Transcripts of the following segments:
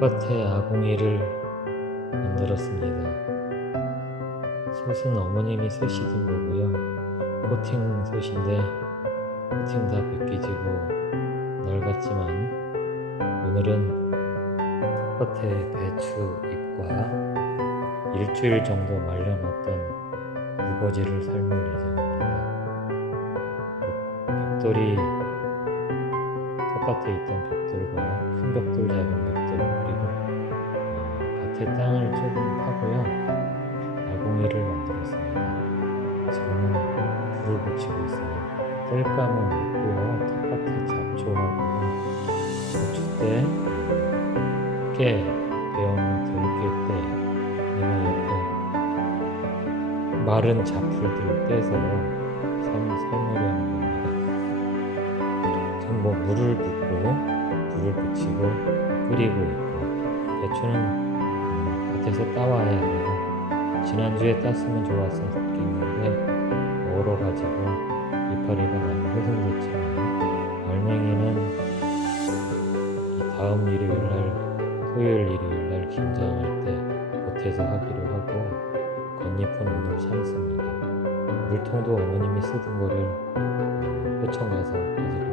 텃밭에 아궁이를 만들었습니다. 솥은 어머님이 쓰시던 거고요. 코팅 솥인데 코팅 다 벗겨지고 낡았지만 오늘은 텃밭에 배추 잎과 일주일 정도 말려놨던 우거지를 삶을 예정입니다. 벽돌이 텃밭에 있던 벽돌과 큰 벽돌, 작은 벽돌 그리고 어, 밭에 땅을 조금 파고요 아궁이를 만들었습니다. 지금은 불을 붙이고 있어요. 땔감은 없고요. 텃밭에 잡초하고 고추대, 깨, 베어놓은 들깨대, 그리고 옆에 마른 잡풀들 떼서 삶, 삶으려는 뭐 물을 붓고 불을 붙이고 끓이고 있고 배추는 음, 밭에서 따와야 해요. 지난주에 땄으면 좋았었겠는데 얼어가지고 이파리가 많이 훼손됐지만 알맹이는 이 다음 일요일 날 토요일 일요일 날 김장할 때 밭에서 하기로 하고 겉잎은 오늘 삶습니다. 물통도 어머님이 쓰던 거를 음, 포천 가서 가지고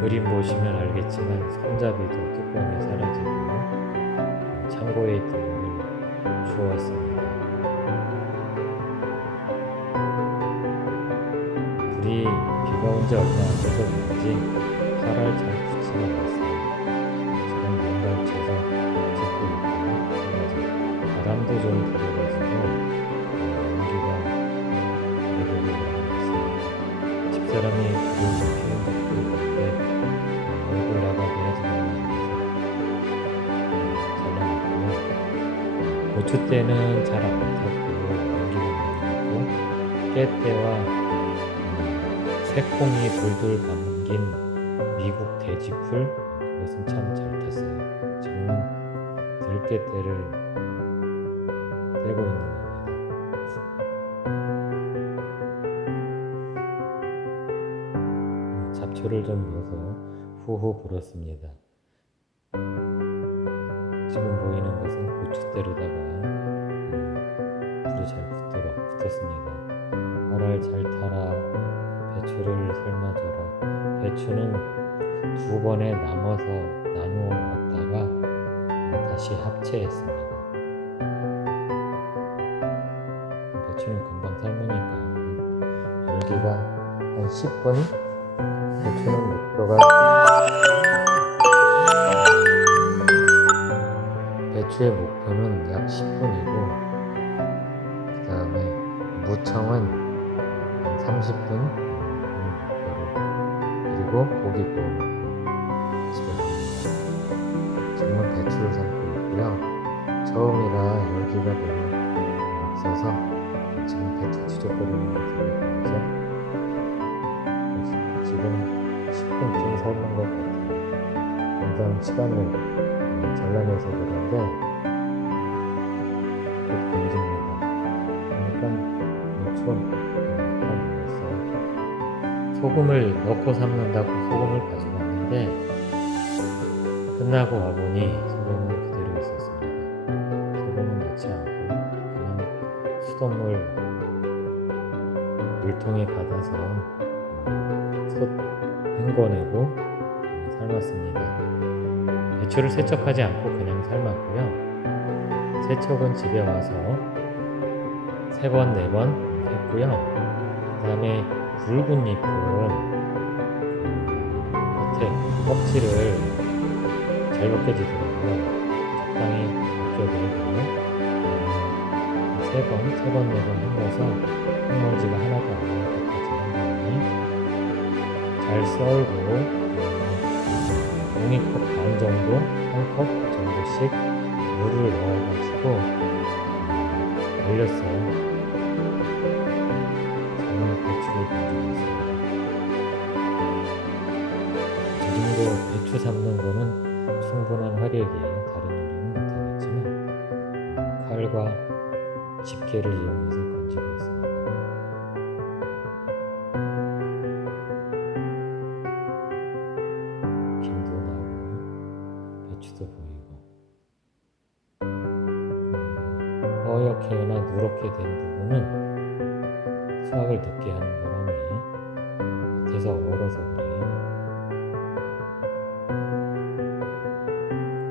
그림 보시면 알겠지만 손잡이도 뚜껑이 사라지고 어, 창고에 있던 물을 주웠습니다. 불이 비가 온 지 얼마 안 돼서 그런지 살알 잘 붙지 않았어요. 지 고 해서 잘라놨고요. 고추대는 잘안 탔고 연기가 많이 났고 깨대와 새콩이 돌돌 감긴 미국 돼지풀 그것은 참 잘 탔어요. 지금은 들깨대를 떼고 있는 겁니다. 음, 잡초를 좀 넣어서 후후 불었습니다. 지금 보이는 것은 고추대로다가 음, 불이 잘 붙도록 붙었습니다. 알알 잘 타라 배추를 삶아줘라. 배추는 두 번에 나눠서 나누어 놨다가 다시 합체했습니다. 배추는 금방 삶으니까 열기가 한 10분 배추는 목표가 배추의 목표는 약 10분이고 그 다음에 무청은 한 30분 그리고 고기 구워 먹고 집에 갑니다. 지금은 배추를 삶고 있고요. 처음이라 열기가 별로 없어서 지금 배추 뒤적거리는 거 들리죠? 지금 10분쯤 삶은 것 같아요. 영상 시간을 음, 잘라내서 그런데 곧 건집니다. 그러니까 추억 소금을 넣고 삶는다고 소금을 가져갔는데 끝나고 와보니 소금은 그대로 있었습니다. 소금은 넣지 않고 그냥 수돗물 물통에 받아서 솥 헹궈내고 삶았습니다. 배추를 세척하지 않고 그냥 삶았고요. 세척은 집에 와서 세 번, 네 번 했고요. 그 다음에 굵은 잎은 그 겉에 껍질을 잘 벗겨지더라고요. 적당히 벗겨내고 세 번, 세 번, 네 번 헹궈서 흙먼지가 하나도 안 나올 때까지 한 다음에 잘 썰고 종이컵 반 정도, 한 컵 정도씩 물을 넣어가지고 얼렸어요. 배추를 가지고 있습니다. 저 정도 배추 삶는 거는 충분한 화력이에요. 다른 요리는 못하겠지만 음, 칼과 집게를 이용해 이렇게나 누렇게 된 부분은 수확을 늦게 하는 바람에 밭에서 얼어서 그래요.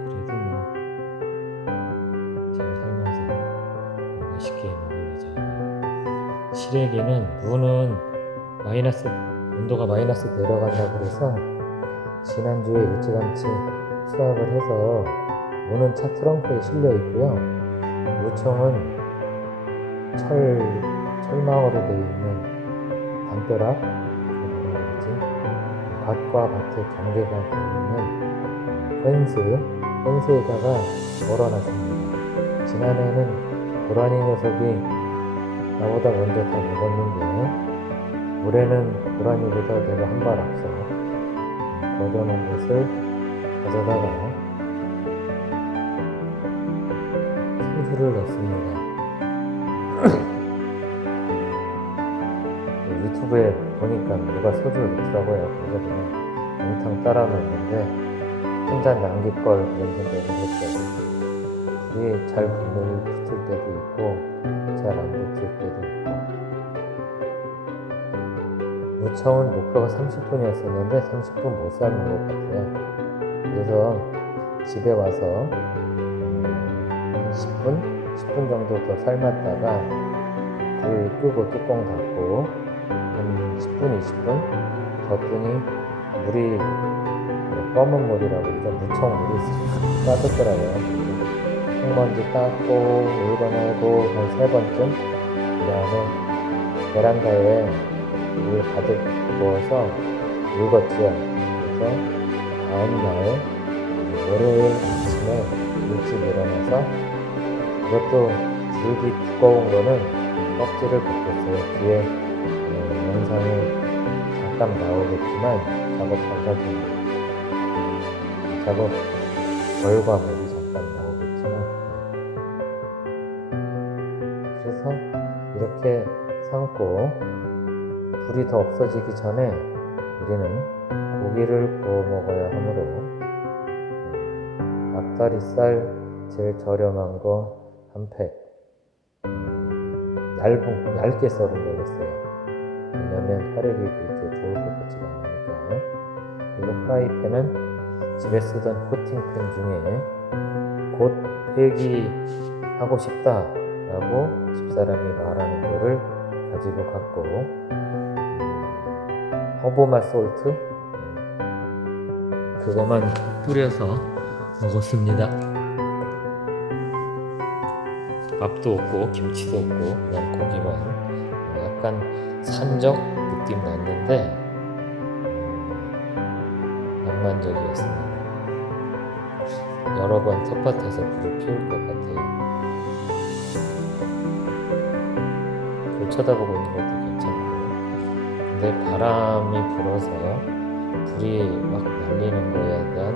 그래도 뭐 잘 살면서 맛있게 먹을 예정입니다. 시래기는 무는 마이너스 온도가 마이너스 내려간다고 그래서 지난주에 일찌감치 수확을 해서 무는 차 트렁크에 실려 있고요. 무청은 철 철망으로 되어 있는 담벼락 그 뭐라 그러지 밭과 밭의 경계가 되어 있는 펜스 펜스에다가 걸어놨습니다. 지난해는 고라니 녀석이 나보다 먼저 다 먹었는데 올해는 고라니보다 내가 한 발 앞서 걷어놓은 것을 가져다가 소주를 넣습니다. 유튜브에 보니까 누가 소주를 넣더라고요. 그래서 그냥 몽탕 따라 넣었는데 혼자 남길 걸 그런 생각을 했어요. 불이 잘 붙을, 붙을 때도 있고 잘 안 붙을 때도 있고 무청은 목표가 30분이었었는데 30분 못 삶은 것 같아요. 그래서 집에 와서 음, 한 10분? 10분 정도 더 삶았다가 불 끄고 뚜껑 닫고 한 10분, 20분 뒀더니 물이 뭐 검은 물이라고 그러죠. 무청 물이 싹 빠졌더라고요. 흙먼지 닦고 물 꺼내고 한 세 번쯤 그 다음에 베란다에 물 가득 부어서 묽었지요. 그래서 다음 날 월요일 아침에 일찍 일어나서 이것도 줄기 두꺼운 거는 껍질을 벗겼어요. 뒤에 잠깐 나오겠지만 작업 방사입니다 작업 결과물이 잠깐 나오겠지만 그래서 이렇게 삶고 불이 더 없어지기 전에 우리는 고기를 구워 먹어야 하므로 음, 앞다리살 제일 저렴한 거 한 팩. 음, 얇은, 얇게 썰은 거였어요. 왜냐면 화력이 그렇게 좋을 것 같지가 않으니까. 그리고 프라이팬은 집에 쓰던 코팅팬 중에 곧 폐기하고 싶다라고 집사람이 말하는 거를 가지고 갔고, 음, 허브맛 솔트? 음, 그거만 뿌려서 먹었습니다. 밥도 없고 김치도 없고 그냥 고기만 어, 약간 산적 느낌 났는데 음, 낭만적이었습니다. 여러 번 텃밭에서 불을 피울 것 같아요. 불 쳐다보고 있는 것도 괜찮고 근데 바람이 불어서 불이 막 날리는 거에 대한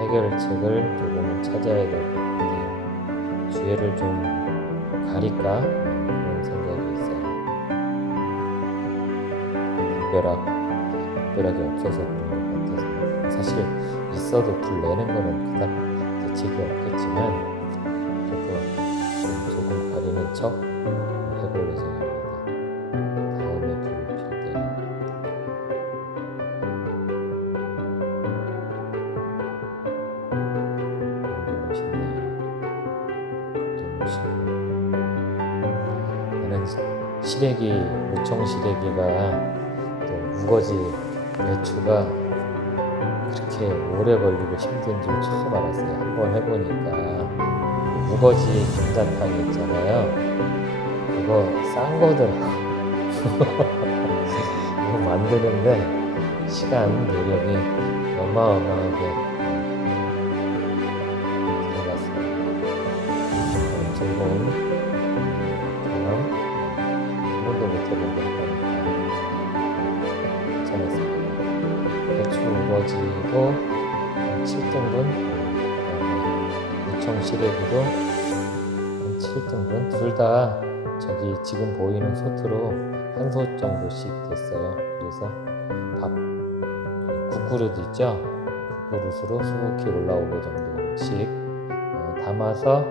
해결책을 조금은 찾아야 될 것 같아요. 주의를 좀 가릴까 담벼락 담벼락이 없어서 그런 것 같아서 사실 있어도 불 내는 거는 그닥 대책이 없겠지만 좀 조금 가리는 척 해볼 예정입니다. 다음에 불을 필 때는 너무 멋있네요. 좀 멋있고 나는 시래기 무청 시래기가 또 우거지 배추가 그렇게 오래 걸리고 힘든 줄 처음 알았어요. 한번 해보니까 그 우거지 감자탕 있잖아요. 그거 싼 거더라고. 이거 만드는데 시간 노력이 어마어마하게 한 7등분 둘 다 저기 지금 보이는 솥으로 한솥 정도씩 됐어요. 그래서 밥 국그릇 있죠? 국그릇으로 수북히 올라오게 정도씩 어, 담아서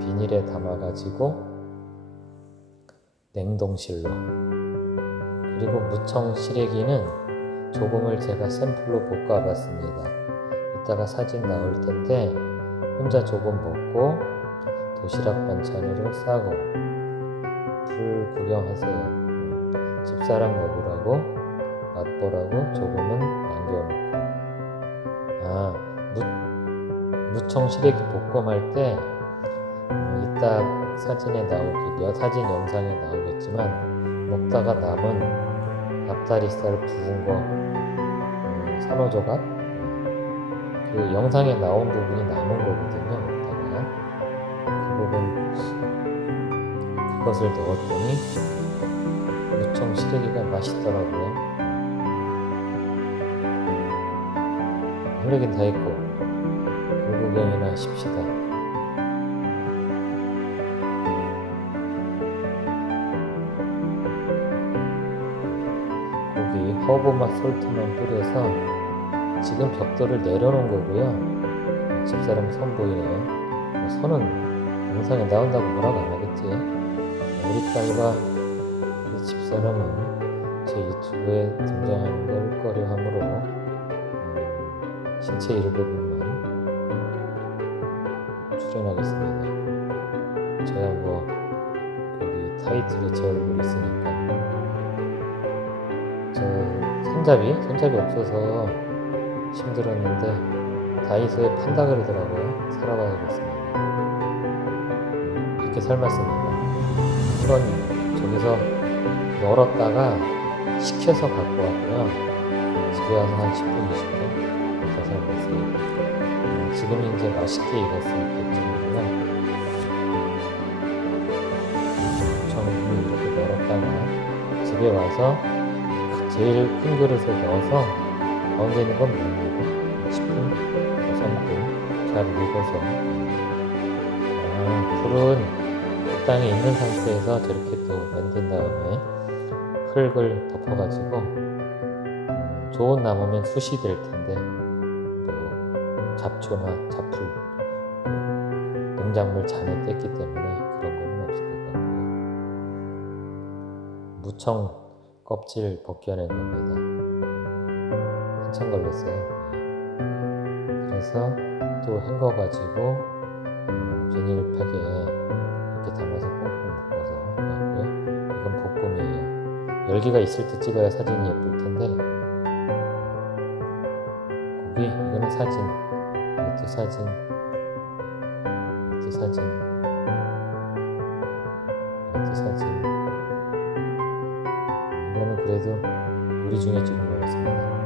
비닐에 담아가지고 냉동실로 그리고 무청 시래기는 조금을 제가 샘플로 볶아봤습니다. 이따가 사진 나올 텐데 혼자 조금 먹고 도시락 반찬으로 싸고 불 구경하세요. 음, 집사람 먹으라고 맛보라고 조금은 남겨놓고 아 무, 무청 시래기 볶음 할때 어, 이따 사진에 나오기 사진 영상에 나오겠지만 먹다가 남은 앞다리살 부은 거 음, 산호조각 그 영상에 나온 부분이 남은 거거든요. 그 부분 그것을 넣었더니 무청 시래기가 맛있더라고요. 할 얘긴 다 했고 불구경이나 하십시다. 고기 허브 맛 솔트만 뿌려서 지금 벽돌을 내려놓은 거고요. 집사람 손 보이네요 뭐 손은 영상에 나온다고 뭐라고 안 하겠지? 우리 딸과 이 집사람은 제 유튜브에 등장하는 걸 꺼려하므로 음, 신체 일부분만 출연하겠습니다. 저야 뭐 거기 타이틀에 제 얼굴 있으니까. 저 손잡이? 손잡이 없어서 힘들었는데 다이소에 판다 그러더라고요. 살아봐야겠습니다. 음, 이렇게 삶았습니다. 한번 저기서 널었다가 식혀서 갖고 왔고요. 집에 와서 한 10분 20분 더 삶았어요 음, 지금 이제 맛있게 익었을때쯤이면 정을 이렇게 널었다가 집에 와서 제일 큰 그릇에 넣어서 가운데 있는 건 10분 더 삶고 잘 익어서. 아, 불은 적당히 있는 상태에서 저렇게 또 만든 다음에 흙을 덮어가지고 음, 좋은 나무면 숯이 될 텐데 뭐 잡초나 잡풀 농작물 잔을 뗐기 때문에 그런 거는 없을 것 같고요. 무청 껍질 벗겨낸 겁니다 한참 걸렸어요. 예. 그래서 또 헹궈 가지고 음, 비닐팩에 이렇게 담아서 꽁꽁 묶어서 놨고요. 이건 볶음이에요. 열기가 있을 때 찍어야 사진이 예쁠 텐데. 고기 이거는 사진. 이것도 사진. 이것도 사진. 이것도 사진. 이거는 그래도 우리 중에 찍은 것 같습니다